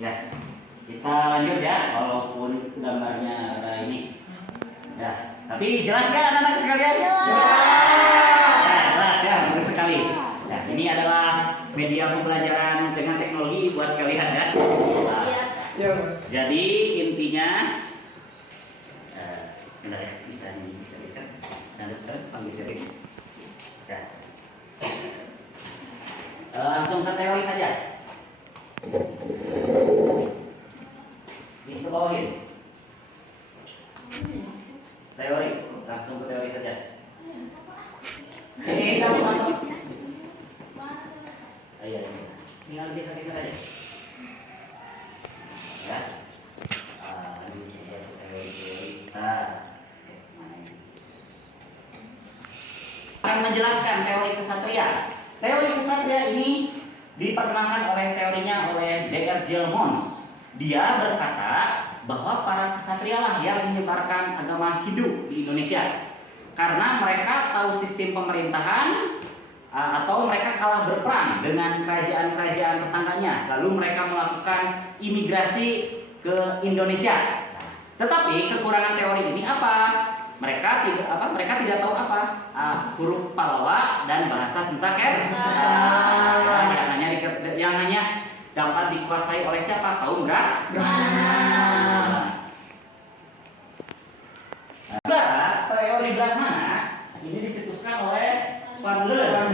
Ya, kita lanjut ya, walaupun gambarnya ada ini. Ya, tapi jelas kan anak-anak sekalian? Jelas. Ya, jelas ya, bagus sekali. Ya, ini adalah media pembelajaran dengan teknologi buat kalian ya. Nah, jadi intinya, bentar ya, bisa. Nanti bisa panggil sering. Ya. Langsung ke teori saja. Ini ke bawahin. Teori, langsung ke teori saja. Kita masuk. Iya, tinggal geser-geser aja. Ya. Ini sebuah teori kita. Akan menjelaskan teori kesatria. Teori kesatria ini diperkenalkan oleh Dr. Gilmons. Dia berkata bahwa para kesatria lah yang menyebarkan agama Hindu di Indonesia karena mereka tahu sistem pemerintahan atau mereka kalah berperang dengan kerajaan-kerajaan tetangganya, lalu mereka melakukan imigrasi ke Indonesia. Tetapi kekurangan teori ini apa? Mereka tidak tahu huruf Pallawa dan bahasa Sanskerta yang hanya dapat dikuasai oleh siapa? Kaum Brahmana. Teori Brahmana ini dicetuskan oleh Van Leer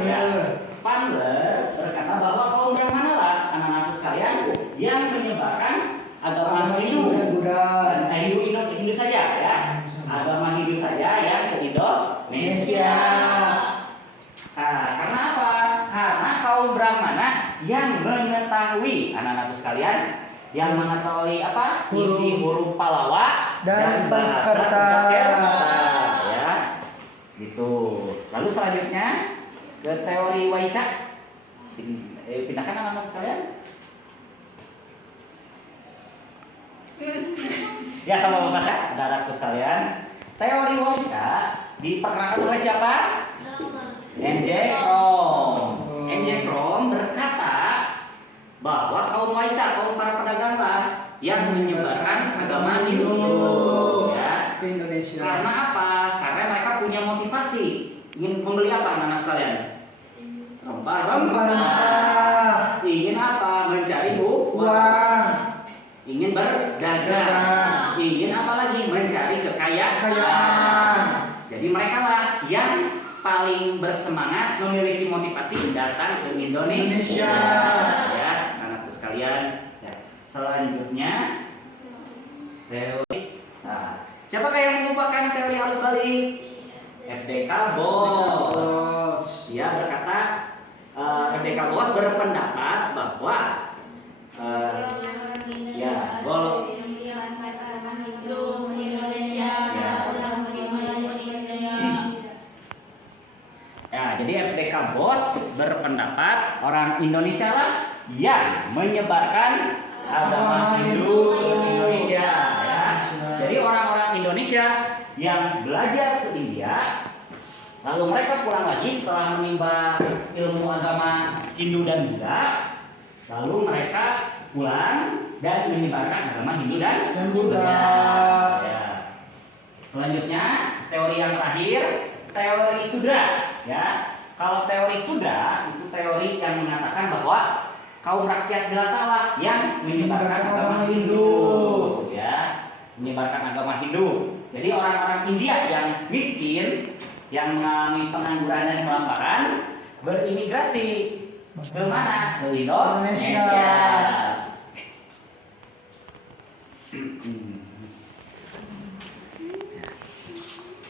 berkata bahwa kaum Brahmana lah anak-anak sekalian yang menyebarkan agama Hindu saja ya. Agama Hindu saja yang ke Indonesia. Karena apa? Karena kaum Brahmana yang mengetahui anak-anak sekalian yang mengetahui apa? Isi huruf Pallawa dan Sanskerta ya. Gitu. Lalu selanjutnya ke teori Waisak. Pindahkan anak-anak sekalian. Ya sama bapak saya, anak-anakku sekalian. Teori Waisak diperkenalkan oleh siapa? N.J. Fromm berkata bahwa kaum Waisak, kaum para pedagang lah yang menyebarkan agama Hindu ya, ke Indonesia. Karena apa? Karena mereka punya motivasi ingin membeli apa anak-anak sekalian? Rempah-rempah. Ingin apa? Mencari uang. Ingin berdagang. Ingin apa lagi? Mencari kekayaan. Jadi mereka lah yang paling bersemangat memiliki motivasi datang ke Indonesia. Ya, anak-anak sekalian. Ya. Selanjutnya teori. Siapakah yang mengumpulkan teori arus balik? FDK Bos. Dia berkata FDK Bos berpendapat bahwa jadi FDK Bos berpendapat orang Indonesia lah yang menyebarkan agama Hindu ke Indonesia ya. Jadi orang-orang Indonesia yang belajar ke India lalu mereka pulang lagi setelah menimba ilmu agama Hindu dan Buddha, lalu mereka pulang dan menyebarkan agama Hindu dan Buddha ya. Selanjutnya teori yang terakhir, teori Sudra ya. Kalau teori Sudra itu teori yang mengatakan bahwa kaum rakyat jelata lah yang menyebarkan agama Hindu ya, menyebarkan agama Hindu. Jadi orang-orang India yang miskin, yang mengalami pengangguran dan kelaparan, berimigrasi ke mana? Ke Indonesia.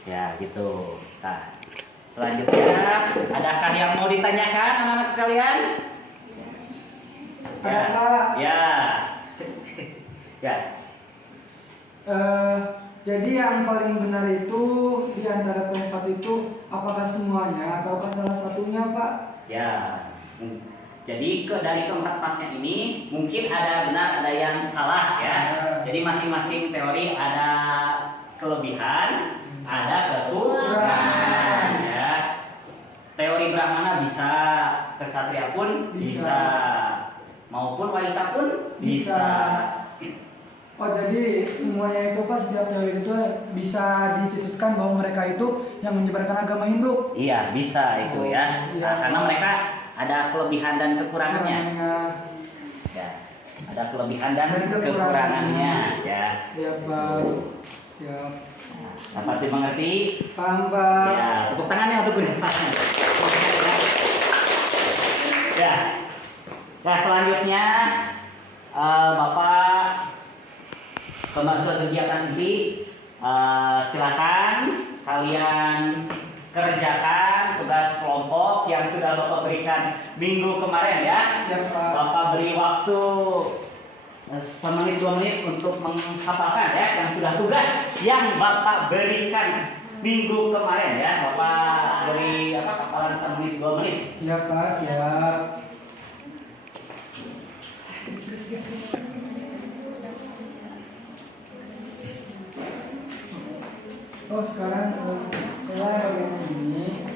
Ya gitu. Nah, selanjutnya, adakah yang mau ditanyakan anak-anak sekalian? Ya. Jadi yang paling benar itu di antara keempat itu apakah semuanya ataukah salah satunya, Pak? Ya. Jadi dari keempat-empatnya ini mungkin ada benar, ada yang salah ya. Jadi masing-masing teori ada kelebihan, ada kekurangan ya. Teori Brahmana bisa, kesatria pun bisa. maupun Waisak pun bisa. Oh, jadi semuanya itu pas setiap teori itu bisa dicetuskan bahwa mereka itu yang menyebarkan agama Hindu. Iya, bisa itu ya. Iya. Nah, karena mereka ada kelebihan dan kekurangannya. Ya, ada kelebihan dan kekurangannya ya. Ya, Pak. Siap. Nah, dapat dimengerti? Paham, Pak. Ya, tepuk tangannya untuk Pak. Ya. Nah, selanjutnya Bapak pembantu kegiatan ini silakan kalian kerjakan tugas kelompok yang sudah Bapak berikan minggu kemarin ya. Ya, Pak. Bapak beri waktu semenit 2 menit untuk menghafalkan ya yang sudah tugas yang Bapak berikan minggu kemarin ya. Bapak beri hafalan semenit 2 menit. Ya, Pak, siap. Oh, sekarang saya bagian ini.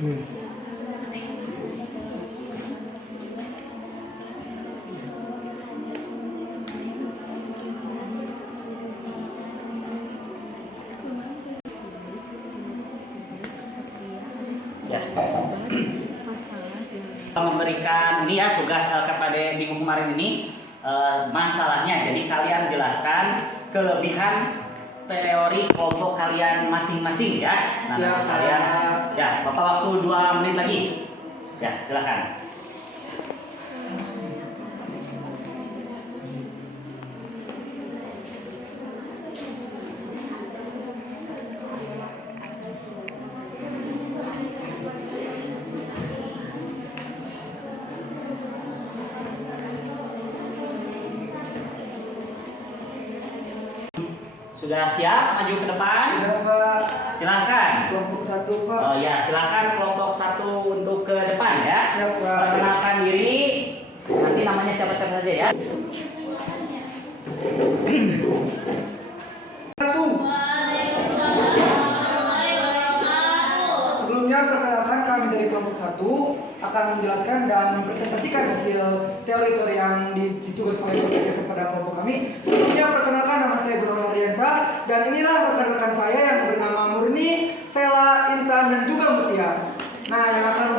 Ya. Memberikan ini ya tugas kepada minggu kemarin ini masalahnya. Jadi kalian jelaskan kelebihan teori kelompok kalian masing-masing ya. Nah, Siap, kalian ya, Bapak waktu 2 menit lagi. Ya, silakan. Sudah siap maju ke depan? Sudah, Pak. Silakan. Kelompok 1, Pak. Oh ya, silakan kelompok 1 untuk ke depan ya. Siap, Pak. Perkenalkan diri. Nanti namanya siapa-siapa saja ya. Sebelumnya perkenalkan kami dari kelompok 1 akan menjelaskan dan mempresentasikan hasil teori-teori yang ditugaskan oleh Bapak kepada kelompok kami. Sebelumnya perkenalkan nama saya Bruno Hardiansyah dan inilah rekan-rekan saya yang bernama Murni, Sela, Intan dan juga Mutia. Nah, yang akan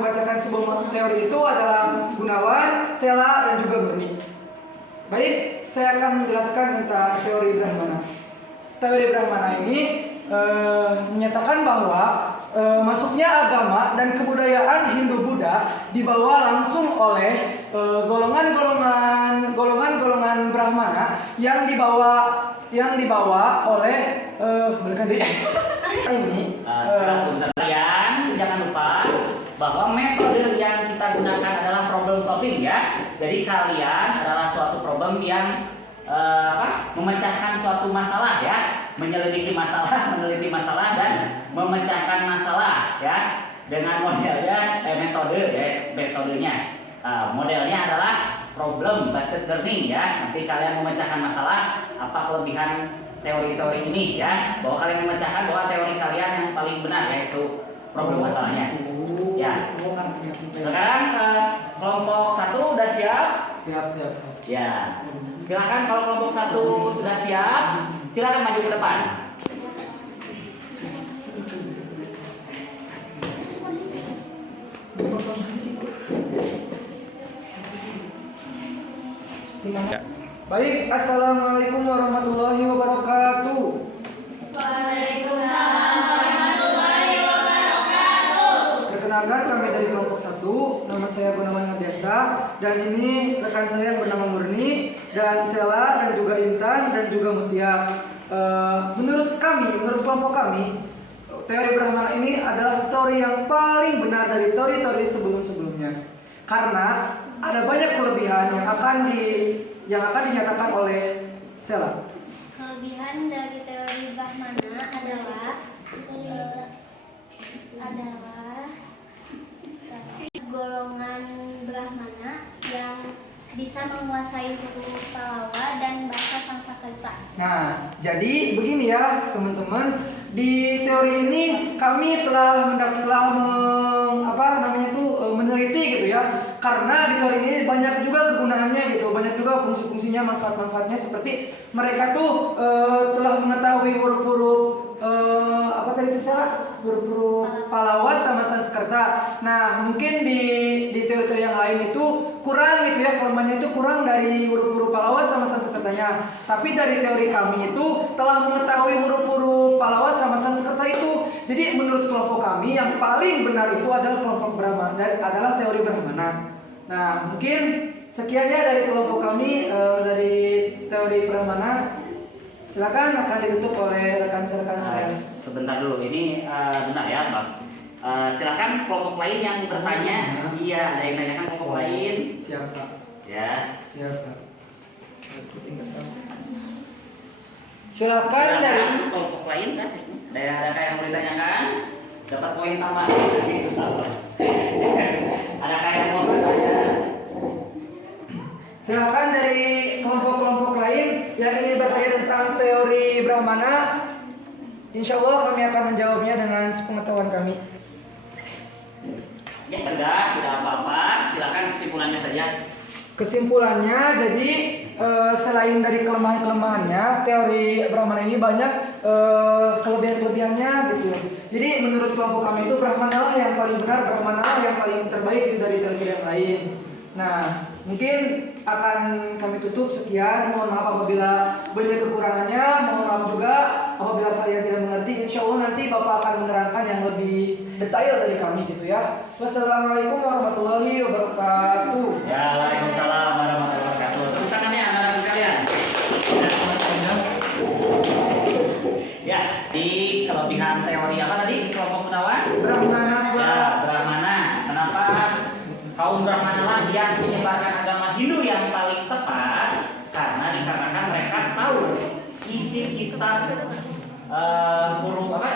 membacakan sebuah teori itu adalah Gunawan, Sela dan juga Murni. Baik, saya akan menjelaskan tentang teori Brahmana. Teori Brahmana ini menyatakan bahwa masuknya agama dan kebudayaan Hindu-Buddha dibawa langsung oleh golongan-golongan Brahmana yang dibawa oleh ini. Kalian jangan lupa bahwa metode yang kita gunakan adalah problem solving ya. Jadi kalian adalah suatu problem yang memecahkan suatu masalah ya, meneliti masalah dan memecahkan masalah ya dengan modelnya metodenya. Modelnya adalah problem based learning ya. Nanti kalian memecahkan masalah, apa kelebihan teori-teori ini ya, bahwa kalian memecahkan bahwa teori kalian yang paling benar yaitu problem masalahnya. Ya. Sekarang kelompok 1 udah siap? Siap. Ya. Silakan kalau kelompok 1 sudah siap, silakan maju ke depan. Ya. Baik, assalamualaikum warahmatullahi wabarakatuh. Waalaikumsalam warahmatullahi wabarakatuh. Perkenalkan kami dari kelompok 1, nama saya Gunawan Hardiansyah dan ini rekan saya yang bernama Murni dan Sela dan juga Intan dan juga Mutia. Menurut kelompok kami, teori Brahmana ini adalah teori yang paling benar dari teori-teori sebelum-sebelumnya. Karena ada banyak kelebihan yang akan dinyatakan oleh Sela. Kelebihan dari teori Brahmana adalah golongan Brahmana yang bisa menguasai huruf Pallava dan bahasa Sanskerta. Nah, jadi begini ya teman-teman, di teori ini kami telah meneliti gitu ya, karena di teori ini banyak juga kegunaannya gitu, banyak juga fungsi-fungsinya, manfaat-manfaatnya, seperti mereka tuh telah mengetahui huruf-huruf huruf-huruf Pallava sama Sanskerta. Nah, mungkin di teori-teori yang lain itu kurang gitu ya, kelemahannya itu kurang dari huruf-huruf Pallava sama Sanskertanya. Tapi dari teori kami itu telah mengetahui huruf-huruf Pallava sama Sanskerta itu. Jadi menurut kelompok kami yang paling benar itu adalah kelompok Brahmana, adalah teori Brahmana. Nah, mungkin sekiannya dari kelompok kami dari teori Brahmana. Silakan akan ditutup oleh rekan-rekan saya. Sebentar dulu, ini benar ya Bang. Silakan kelompok lain yang bertanya. Iya, ada yang tanyakan kelompok lain. Siapa? Ya. Siapa? Silakan dari kelompok lain kan? Ada yang mau ditanyakan? Dapat poin tambah. Adakah yang mau bertanya? Silakan dari kelompok-kelompok lain yang ingin bertanya tentang teori Brahmana. Insya Allah kami akan menjawabnya dengan sepengetahuan kami. Ya sudah, tidak apa-apa. Silakan kesimpulannya saja. Kesimpulannya, jadi selain dari kelemahan-kelemahannya, teori Brahmana ini banyak kelebihan-kelebihannya gitu. Jadi menurut kelompok kami itu Brahmana lah yang paling benar, Brahmana lah yang paling terbaik dari teori yang lain. Nah, mungkin akan kami tutup sekian. Mohon maaf apabila banyak kekurangannya. Mohon maaf juga apabila kalian tidak mengerti. Insya Allah nanti Bapak akan menerangkan yang lebih detail dari kami gitu ya. Wassalamualaikum warahmatullahi wabarakatuh. Ya, waalaikumsalam warahmatullahi wabarakatuh. Tepuk tangannya anak-anak sekalian. Ya, di kelebihan teori apa tadi? Kelompok Gunawan? Brahmana. Ya, Brahmana. Kenapa kaum Brahmana lah yang menyebarkan agama Hindu yang paling tepat? Karena dikarenakan mereka tahu isi kitab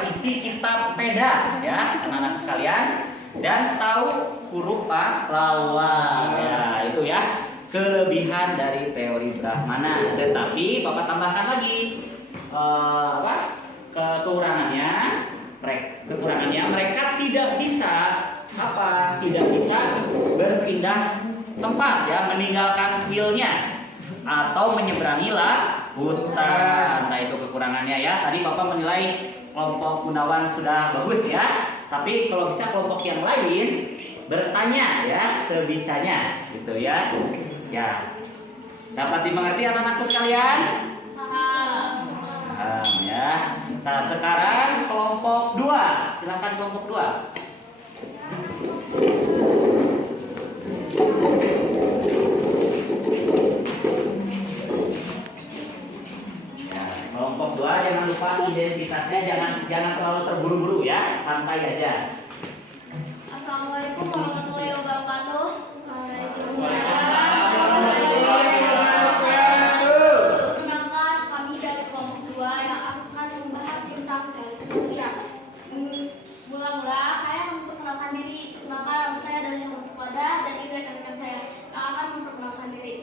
isi kitab Veda ya, anak-anak sekalian, dan tahu huruf Pallava. Ya, itu ya kelebihan dari teori Brahmana. Tetapi Bapak tambahkan lagi kekurangannya mereka tidak bisa berpindah tempat ya, meninggalkan willnya atau menyeberangi hutan. Nah, itu kekurangannya ya. Tadi Bapak menilai kelompok Gunawan sudah bagus ya, tapi kalau bisa kelompok yang lain bertanya ya sebisanya gitu ya. Ya, dapat dimengerti anak-anakku sekalian? Paham ya. Nah, sekarang kelompok 2. Silakan kelompok 2. Ya, kelompok 2 jangan lupa identitasnya, jangan terlalu terburu-buru ya, santai aja. Assalamualaikum warahmatullahi wabarakatuh. Perkenalkan, kami dari kelompok 2 yang akan membahas tentang teori kesatria. Mula-mula saya memperkenalkan diri. Perkenalkan, nama saya adalah Syamul Qadah dan ini rekan-rekan saya yang akan memperkenalkan diri.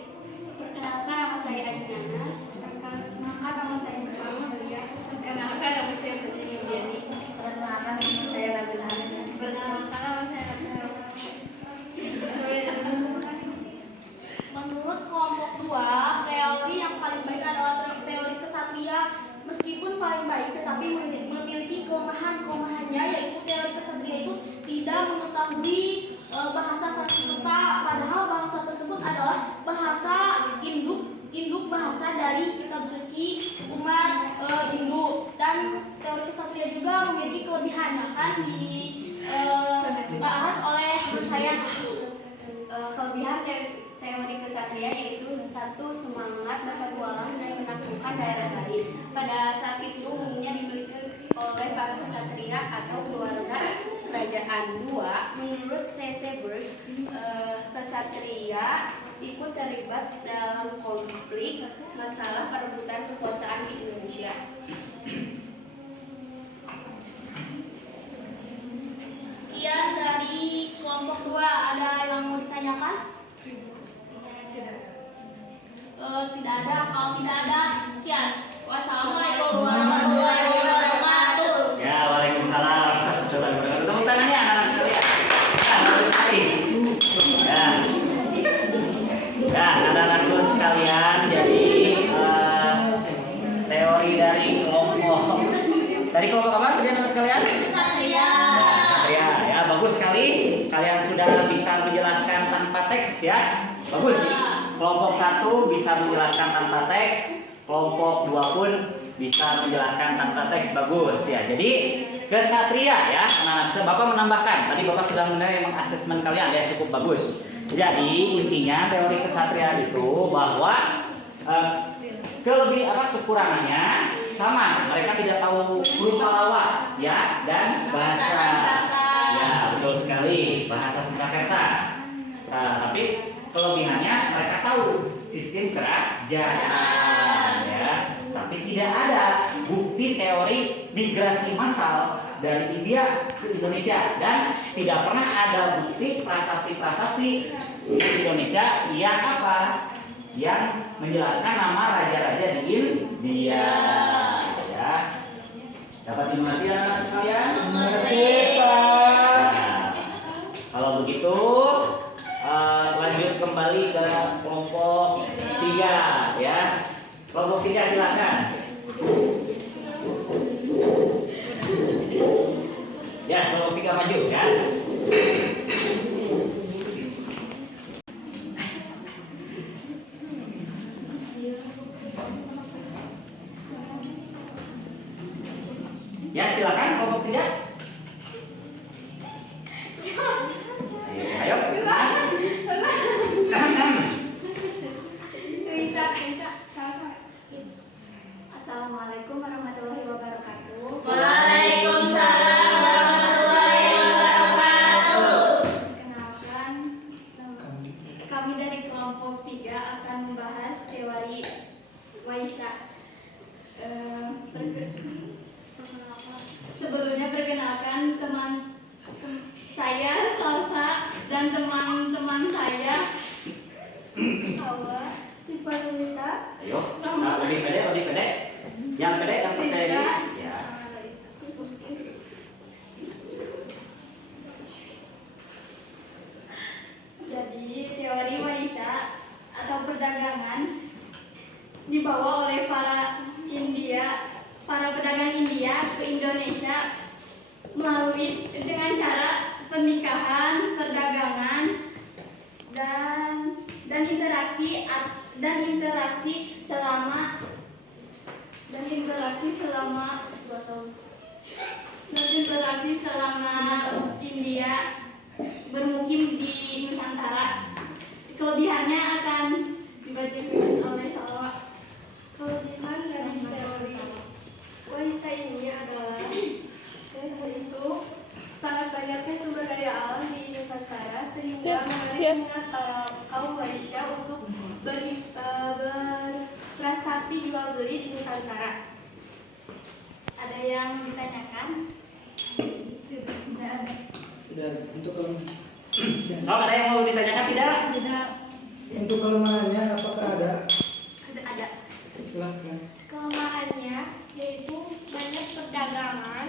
Perkenalkan, nama saya Adi Nanas. Perkenalkan, nama saya Sukma Maria. Perkenalkan, nama saya Putri Yudhiyani. Perkenalkan, nama saya Nabila Hana. Perkenalkan, nama saya Nabila. Menurut kelompok 2, teori yang paling baik adalah teori kesatria. Meskipun paling baik, tetapi memiliki kelemahannya, yaitu teori kesatria itu tidak mengetahui bahasa Sanskerta, padahal bahasa tersebut adalah bahasa induk bahasa dari kitab suci umat Hindu. Dan teori kesatria juga memiliki kelebihan, akan dibahas oleh saya. Kelebihan teori teori kesatria yaitu satu semangat berpetualang dan menaklukkan daerah lain. Pada saat itu umumnya dimiliki oleh para kesatria atau keluarga kerajaan. Dua, menurut C.C. Bird, kesatria ikut terlibat dalam konflik masalah perebutan kekuasaan di Indonesia. Sekian dari kelompok 2, ada yang mau ditanyakan? Tidak ada. Kalau tidak ada, sekian. Wassalamualaikum warahmatullahi wabarakatuh. Ya, waalaikumsalam warahmatullahi wabarakatuh. Tepuk tangannya anak-anak sekalian. Bagus sekali. Ya. Ya, anak-anakku sekalian, jadi teori dari kelompok apa tadi anak sekalian? Kesatria. Kesatria. Ya, bagus sekali. Kalian sudah bisa menjelaskan tanpa teks ya. Bagus. Kelompok 1 bisa menjelaskan tanpa teks, kelompok 2 pun bisa menjelaskan tanpa teks. Bagus ya. Jadi kesatria ya. Nah, Bapak menambahkan. Tadi Bapak sudah menilai asesmen kalian ya, cukup bagus. Jadi intinya teori kesatria itu bahwa kekurangannya sama, mereka tidak tahu huruf Pallawa ya dan bahasa. Ya, betul sekali, bahasa Sanskerta. Tapi kelebihannya mereka tahu sistem kerajaan ya, tapi tidak ada bukti teori migrasi massal dari India ke Indonesia dan tidak pernah ada bukti prasasti-prasasti di Indonesia yang apa? Yang menjelaskan nama raja-raja di India ya. Dapat dimengerti anak sekalian? Mengerti, Pak. Nah, kalau begitu lanjut kembali ke kelompok 3 ya. Kelompok 3 silakan. Ya, kelompok 3 maju ya. Ya, silakan kelompok 3. Ayo. Assalamualaikum warahmatullahi wabarakatuh. Waalaikumsalam warahmatullahi wabarakatuh. Perkenalkan, kami dari kelompok 3 akan membahas teori Waisya. Sebelumnya perkenalkan saya Salsa dan teman-teman saya Hawa, Sipanulita. Ayo. Nah, lebih pede. Yang pede yang percaya diri. Ya. Jadi teori Waisya atau perdagangan dibawa oleh para pedagang India ke Indonesia melalui dengan cara pernikahan, perdagangan dan interaksi selama 2 tahun. Dan interaksi selama India bermukim di Nusantara. Kelebihannya akan dibacakan oleh Salwa. Kelebihan dari teori Waisya ini adalah yaitu sangat banyaknya sumber daya alam di Nusantara sehingga menarik minat para kaum Waisya untuk bertransaksi jual beli di Nusantara. Ada yang ditanyakan? Tidak ada. Sudah, untuk Soal ada yang mau ditanyakan tidak? Tidak. untuk kelemahannya apakah ada? Ada. Silakan. Kelemahannya yaitu banyak perdagangan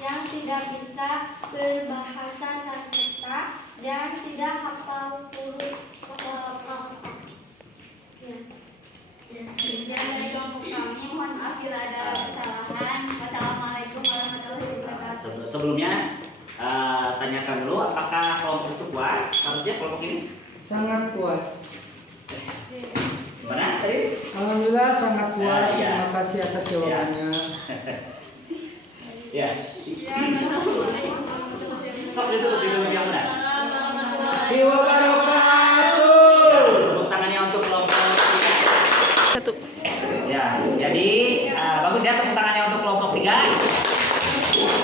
yang tidak bisa berbahasa Sanskerta dan tidak hafal huruf Demikian dari kelompok kami, mohon maaf bila ada kesalahan. Wassalamualaikum warahmatullahi wabarakatuh. Sebelumnya tanyakan dulu apakah kelompok itu puas? Harusnya kelompok ini Sangat puas. gimana tadi? Alhamdulillah sangat puas. Iya. Terima kasih atas jawabannya. Ya. Sok ditutup yang benar. Wabarakatuh. Tepuk tangannya untuk kelompok 3. Satu. Ya, jadi bagus ya tepuk tangannya untuk kelompok 3.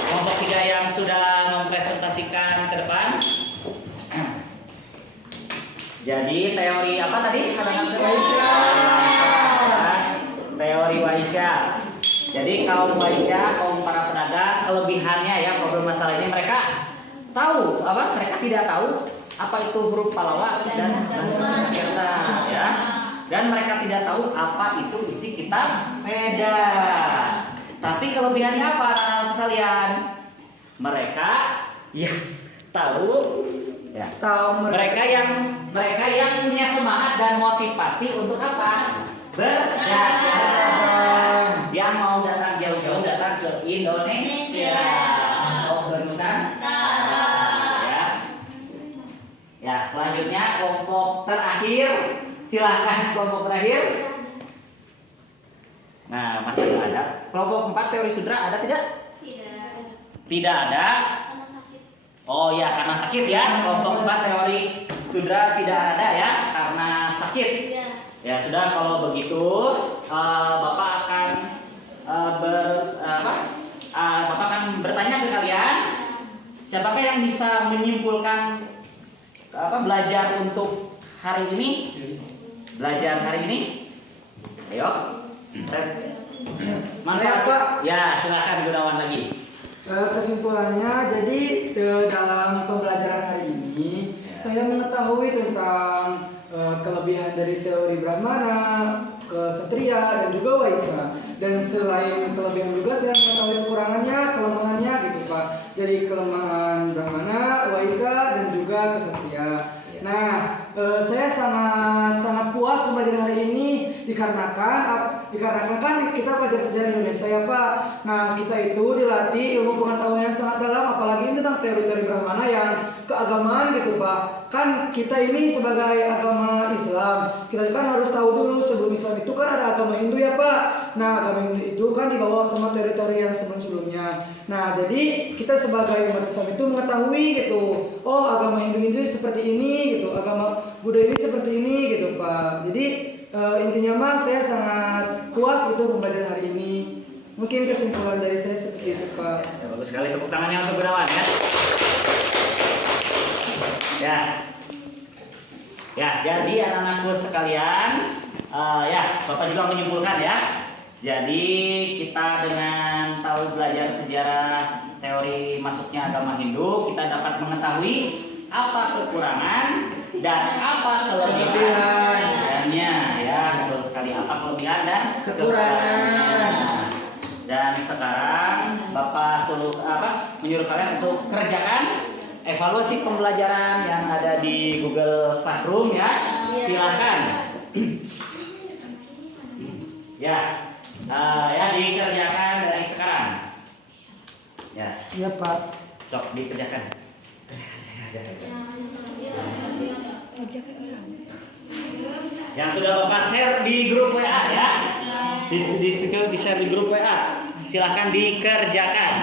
Kelompok 3 yang sudah mempresentasikan ke depan. Jadi teori apa tadi? Teori Waisya. Jadi kaum Waisya, kaum para pedagang, kelebihannya ya problem masalahnya mereka tahu apa? Mereka tidak tahu apa itu huruf Pallawa dan bahasa Jakarta ya. Dan mereka tidak tahu apa itu isi kitab Veda. Tapi kelebihannya apa anak-anak sekalian? Mereka ya tahu ya. Mereka yang punya semangat dan motivasi untuk apa? Berdagang. Yang mau datang jauh-jauh datang ke Indonesia. Sok bernusantara. Ya. Ya, selanjutnya kelompok terakhir. Silahkan kelompok terakhir. Nah, masih ada. Kelompok 4 teori sudra ada tidak? Tidak ada. Oh ya, karena sakit ya. Kelompok 4 teori sudra tidak ada ya, karena sakit. Ya sudah, kalau begitu Bapak akan Bapak akan bertanya ke kalian, siapakah yang bisa menyimpulkan belajar untuk hari ini? Belajar hari ini? Ayo. Saya, Pak. Ya, silakan Gunawan lagi. Kesimpulannya, jadi dalam pembelajaran hari ini saya mengetahui tentang kelebihan dari teori Brahmana, Ksatria dan juga Waisya. Dan selain kelebihan juga saya mengetahui kekurangannya, kelemahannya gitu Pak. Jadi kelemahan Brahmana, Waisya dan juga Ksatria. Nah, saya sangat puas pembelajaran hari ini dikarenakan kan kita belajar sejarah Indonesia ya Pak. Nah, kita itu dilatih ilmu pengetahuan yang sangat dalam, apalagi ini tentang teori-teori Brahmana yang keagamaan gitu Pak. Kan kita ini sebagai agama Islam, kita kan harus tahu dulu sebelum Islam itu kan ada agama Hindu ya Pak. Nah, agama Hindu itu kan dibawa sama teori-teori yang sebelum-sebelumnya. Nah, jadi kita sebagai umat Islam itu mengetahui gitu, oh agama Hindu seperti ini gitu, agama Buddha ini seperti ini gitu Pak. Jadi intinya mah saya sangat puas gitu pembelajaran hari ini. Mungkin kesimpulan dari saya seperti itu Pak. Ya, bagus sekali, tepuk tangannya untuk Gunawan ya. Ya, jadi anak-anakku sekalian, ya Bapak juga menyimpulkan ya. Jadi kita dengan tahu belajar sejarah teori masuknya agama Hindu, kita dapat mengetahui apa kekurangan dan apa kelebihannya ya, betul sekali, apa kelebihan dan kekurangan. Dan sekarang Bapak menyuruh kalian untuk kerjakan evaluasi pembelajaran yang ada di Google Classroom ya. Silakan. Ya dikerjakan dari sekarang. Ya. Iya Pak. Sok dikerjakan. Yang sudah Bapak share di grup WA ya. Di share di grup WA. Silakan dikerjakan.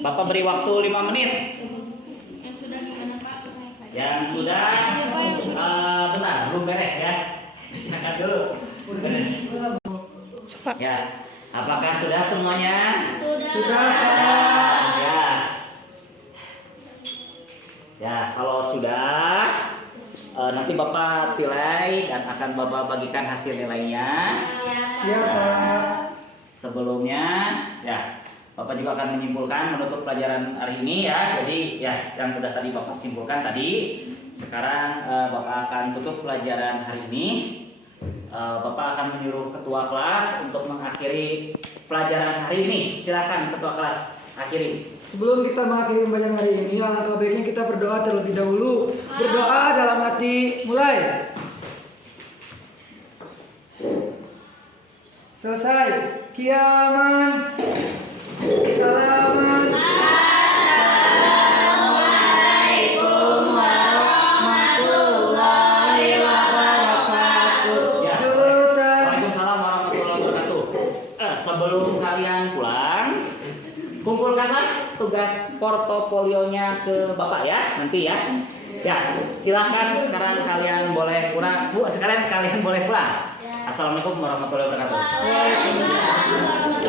Bapak beri waktu 5 menit. Yang sudah benar, belum beres ya. Silakan dulu. Ya, apakah sudah semuanya? Sudah. Ya, kalau sudah, nanti Bapak nilai dan akan Bapak bagikan hasil nilainya. Iya Pak. Sebelumnya, ya, Bapak juga akan menyimpulkan menutup pelajaran hari ini ya. Jadi ya, yang sudah tadi Bapak simpulkan tadi, sekarang Bapak akan tutup pelajaran hari ini. Bapak akan menyuruh ketua kelas untuk mengakhiri pelajaran hari ini. Silakan ketua kelas akhiri. Sebelum kita mengakhiri pembelajaran hari ini, alangkah baiknya kita berdoa terlebih dahulu. Berdoa dalam hati, mulai. Selesai. Kiaman. Salaman. Assalamualaikum warahmatullahi wabarakatuh. Ya. Waalaikumsalam warahmatullahi wabarakatuh. Sebelum kalian pulang, kumpul tugas portofolionya ke Bapak ya nanti ya. Ya, silahkan sekarang kalian boleh pulang. Bu, sekarang kalian boleh pulang. Assalamualaikum warahmatullahi wabarakatuh. Waalaikumsalam warahmatullahi